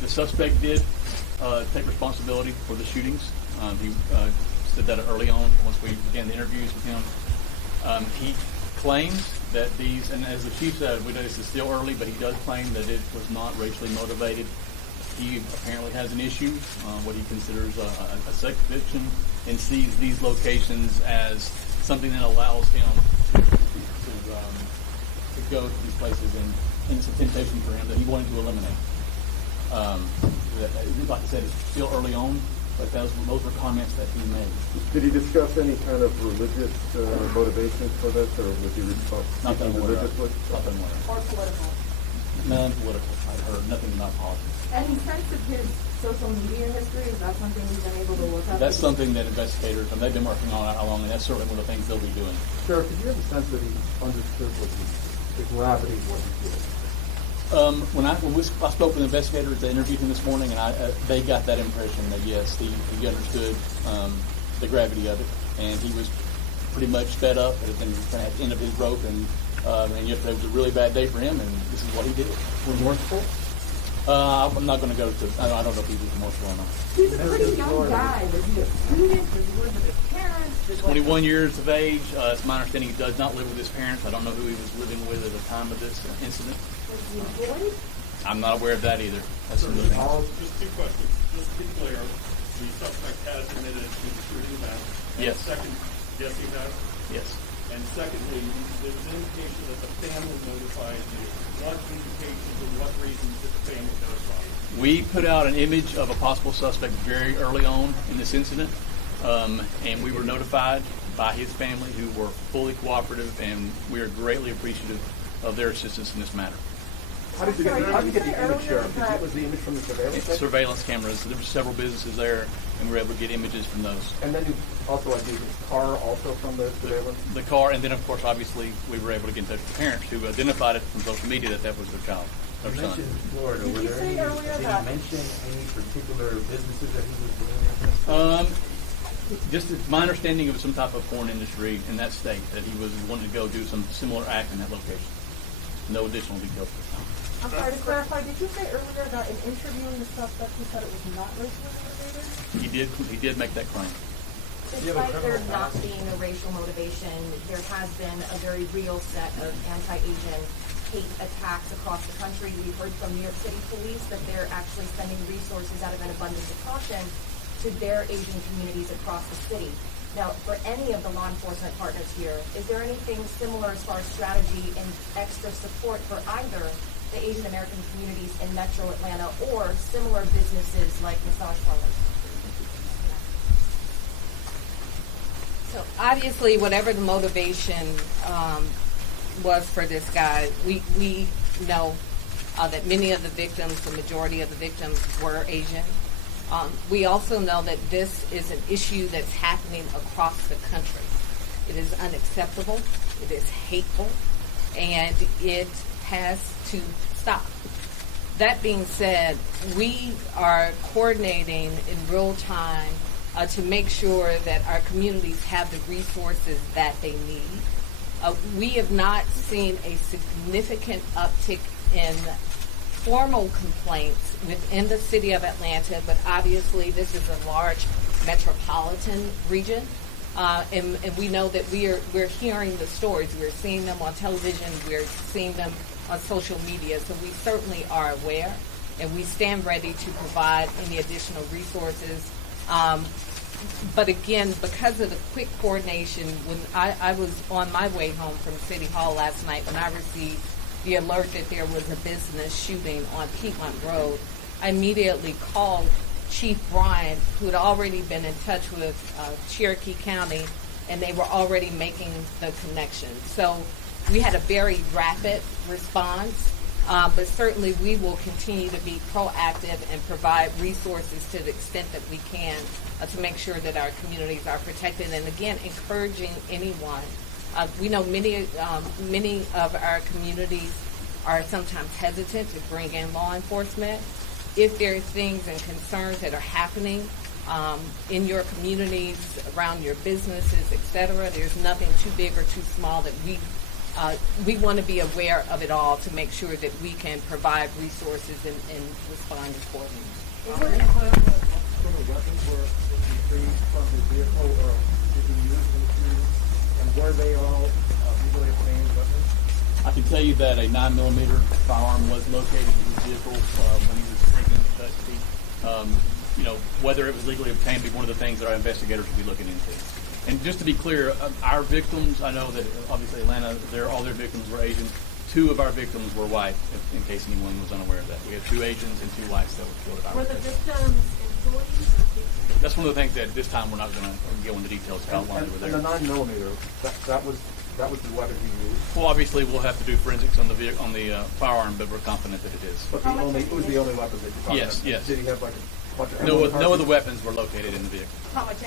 The suspect did take responsibility for the shootings. He said that early on once we began the interviews with him. He claims that these, and as the chief said, we know this is still early, but he does claim that it was not racially motivated. He apparently has an issue, what he considers a sex addiction, and sees these locations as something that allows him to go to these places, and it's a temptation for him that he wanted to eliminate. Like I said, it's still early on, but those were comments that he made. Did he discuss any kind of religious motivation for this, or was he responsible? Not that I'm aware of. Or political? None political. I heard nothing about politics. Any sense of his social media history? Is that something we've been able to look up? That's something that investigators, and they've been working on how long, and that's certainly one of the things they'll be doing. Sheriff, did you have a sense that he understood the gravity of what he did? When I spoke with investigators that interviewed him this morning, and they got that impression that yes, he understood the gravity of it, and he was pretty much fed up and at the end of his rope, and yesterday was a really bad day for him, and this is what he did. Remorseful? I'm not going to go to. I don't know if he was remorseful or not. He's a pretty young guy. Was he a student? Was he living with his parents? 21 years of age. It's my understanding he does not live with his parents. I don't know who he was living with at the time of this incident. Was he employed? I'm not aware of that either. That's Just two questions. Just to be clear, the suspect has admitted to the shooting event. Yes. Second, yes, he has. Yes. And secondly, there's an indication that the family notified you. What indications and what reasons did the family notify you? We put out an image of a possible suspect very early on in this incident, and we were notified by his family, who were fully cooperative, and we are greatly appreciative of their assistance in this matter. How did you get the image, Sheriff? Was the image from the Surveillance cameras. There were several businesses there, and we were able to get images from those. And then you also ID'd his car also from the surveillance? The car, and then, of course, obviously, we were able to get in touch with the parents, who identified it from social media that was their child, their son. You mentioned Florida. Did Were you there say any, earlier did that- he mention any particular businesses that he was doing? Just my understanding, it was some type of foreign industry in that state that he was wanting to go do some similar act in that location. No additional details. I'm sorry to clarify. Did you say earlier that in interviewing the suspect, he said it was not racially motivated? He did make that claim. Despite there not being a racial motivation, there has been a very real set of anti-Asian hate attacks across the country. We've heard from New York City police that they're actually sending resources out of an abundance of caution to their Asian communities across the city. Now, for any of the law enforcement partners here, is there anything similar as far as strategy and extra support for either the Asian American communities in Metro Atlanta or similar businesses like massage parlors? So obviously, whatever the motivation was for this guy, we know that many of the victims, the majority of the victims, were Asian. We also know that this is an issue that's happening across the country. It is unacceptable, it is hateful, and it has to stop. That being said, we are coordinating in real time to make sure that our communities have the resources that they need. We have not seen a significant uptick in formal complaints within the city of Atlanta, but obviously this is a large metropolitan region, and we know that we're hearing the stories. We're seeing them on television. We're seeing them on social media. So we certainly are aware, and we stand ready to provide any additional resources. But again, because of the quick coordination, when I was on my way home from City Hall last night, when I received the alert that there was a business shooting on Piedmont Road, I immediately called Chief Bryan, who had already been in touch with Cherokee County, and they were already making the connection. So we had a very rapid response, but certainly we will continue to be proactive and provide resources to the extent that we can to make sure that our communities are protected. And again, encouraging anyone. We know many of our communities are sometimes hesitant to bring in law enforcement. If there are things and concerns that are happening in your communities, around your businesses, et cetera, there's nothing too big or too small that we we want to be aware of it all to make sure that we can provide resources and respond accordingly. Is there any plan that sort of weapons were retrieved from the vehicle or did he use in the shooting? And were they all legally obtained weapons? I can tell you that a 9mm firearm was located in his vehicle when he was taken into custody. Whether it was legally obtained would be one of the things that our investigators will be looking into. And just to be clear, our victims, I know that obviously Atlanta, all their victims were Asian. 2 of our victims were white, in case anyone was unaware of that. We had 2 Asians and 2 whites that were killed at our Were the location. victims employees or people? That's one of the things that this time we're not going to go into details about why they were there. And the 9mm, that was the weapon he used. Well, obviously, we'll have to do forensics on the firearm, but we're confident that it is. But it was the only weapon that you found. Yes, yes. Did he have like a bunch of No ammo other weapons were located in the vehicle. How much